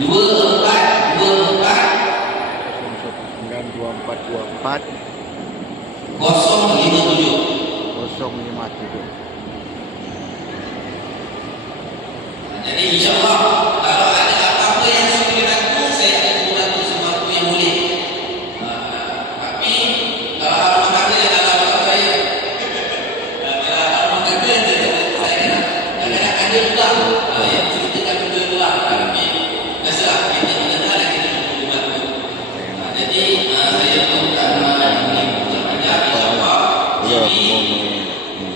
24 057. Jadi insyaAllah kalau ada apa-apa yang saya boleh bantu, saya akan bantu semua apa yang boleh. Tapi kalau harus kata yang dalam apa saya, kalau harus kata saya ada pulang yang ceritakan dua-dua. Tapi biasalah kita mengenal dan kita perlu bantu. Jadi saya minta ucap ajar insyaAllah. Jadi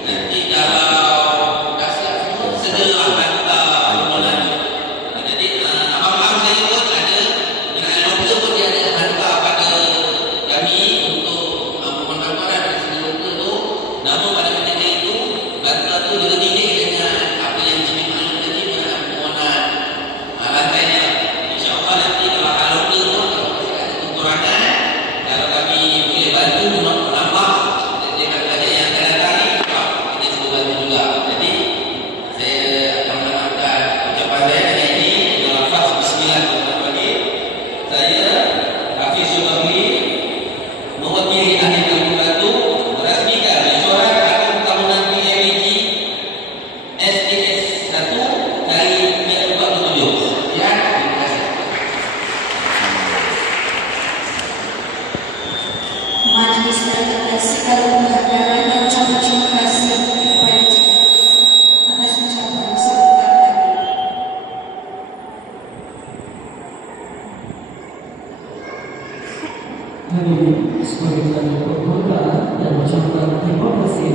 nanti kalau dah siap semua segera akan sebagai tanda perbuatan dan ucapan terima kasih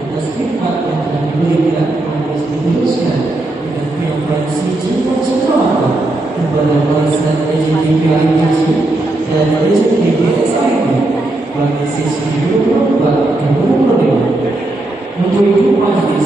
atas khidmat yang telah diberikan harus diteruskan dengan konferensi cinta cakrawala kepada barisan LGBTQIA+ dan LGBTQIA bagi sesi 24 dan 25. Untuk itu majlis